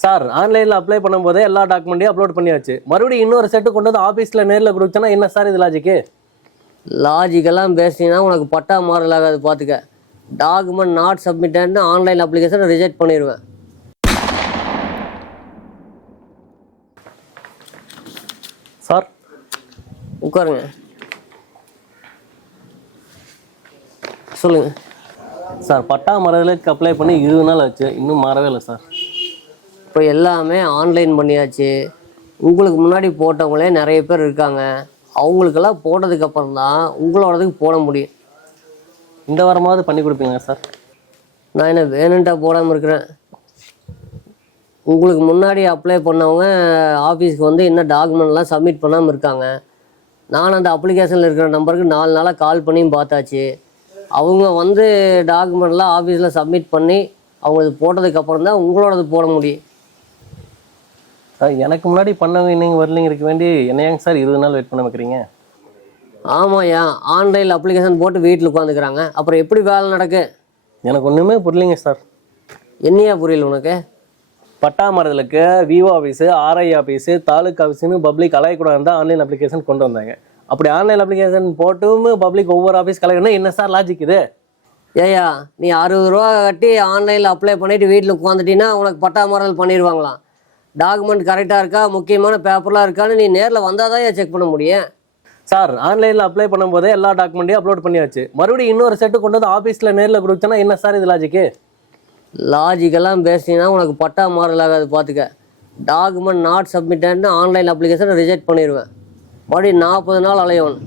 Sir ஆன்லைனில் apply பண்ணும்போதே எல்லா டாக்குமெண்ட்டையும் அப்லோட் பண்ணியாச்சு. மறுபடியும் இன்னொரு செட்டு கொண்டு வந்து ஆஃபீஸில் நேரில் கொடுத்தனா என்ன சார் இது லாஜிக்கு லாஜிக்கெல்லாம் பேசினீங்கன்னா உனக்கு பட்டா மாறல் ஆகாது பார்த்துக்க டாக்குமெண்ட் நாட் சப்மிட்டட்னு ஆன்லைன் அப்ளிகேஷன் ரிஜெக்ட் பண்ணிடுவேன் சார்? உட்காருங்க. சொல்லுங்கள் சார் பட்டா மரலுக்கு அப்ளை பண்ணி இருபது நாள் ஆச்சு. இன்னும் மாறவே இல்லை சார். இப்போ எல்லாமே ஆன்லைன் பண்ணியாச்சு. உங்களுக்கு முன்னாடி போட்டவங்களே நிறைய பேர் இருக்காங்க. அவங்களுக்கெல்லாம் போட்டதுக்கு அப்புறம் தான் உங்களோடதுக்கு போட முடியும். இந்த வாரமாவது பண்ணி கொடுப்பீங்க சார்? நான் என்ன வேணுன்ட்டா போடாமல் இருக்கிறேன். உங்களுக்கு முன்னாடி அப்ளை பண்ணவங்க ஆஃபீஸ்க்கு வந்து இன்னும் டாக்குமெண்ட்லாம் சப்மிட் பண்ணாமல் இருக்காங்க. நான் அந்த அப்ளிகேஷனில் இருக்கிற நம்பருக்கு நாலு நாளாக கால் பண்ணியும் பார்த்தாச்சு. அவங்க வந்து டாக்குமெண்ட்லாம் ஆஃபீஸில் சப்மிட் பண்ணி அவங்க இது போட்டதுக்கு அப்புறம் தான் உங்களோடது போட முடியும். எனக்கு முன்னாடி பண்ணவங்க நீங்கள் வரலைங்கிறதுக்கு வேண்டி என்னையாங்க சார் இருபது நாள் வெயிட் பண்ண வைக்கிறீங்க? ஆமாய்யா ஆன்லைனில் அப்ளிகேஷன் போட்டு வீட்டில் உட்காந்துக்கிறாங்க. அப்புறம் எப்படி வேலை நடக்கு? எனக்கு ஒன்றுமே புரியலைங்க சார். என்னையா புரியல உனக்கு? Patta மரலுக்கு VAO office RI office taluk ஆஃபீஸுன்னு public அலையக்கூடாது தான் ஆன்லைன் அப்ளிகேஷன் கொண்டு வந்தாங்க. அப்படி ஆன்லைன் அப்ளிகேஷன் போட்டும் பப்ளிக் ஒவ்வொரு ஆஃபீஸ் கலைக்கணும் என்ன சார் லாஜிக் இது? ஏய்யா நீ அறுபது ரூபா கட்டி ஆன்லைனில் அப்ளை பண்ணிட்டு வீட்டில் உட்காந்துட்டீங்கன்னா உனக்கு பட்டா பண்ணிடுவாங்களாம். டாக்குமெண்ட் கரெக்டாக இருக்கா? முக்கியமான பேப்பர்லாம் இருக்கான்னு நீ நேரில் வந்தால் தான் செக் பண்ண முடியும்? சார் ஆன்லைனில் அப்ளை பண்ணும்போதே எல்லா டாக்குமெண்ட்டையும் அப்லோட் பண்ணியாச்சு. மறுபடியும் இன்னொரு செட்டு கொண்டு வந்து ஆஃபீஸில் நேரில் கொடுத்தனா என்ன சார் இது லாஜிக்கு லாஜிக்கெல்லாம் பேசினீங்கன்னா உனக்கு பட்டா மாறல் ஆகாது பார்த்துக்க டாக்குமெண்ட் நாட் சப்மிட்டட்னு ஆன்லைன் அப்ளிகேஷன் ரிஜெக்ட் பண்ணிடுவேன் மறுபடியும் நாற்பது நாள் அலையணும்.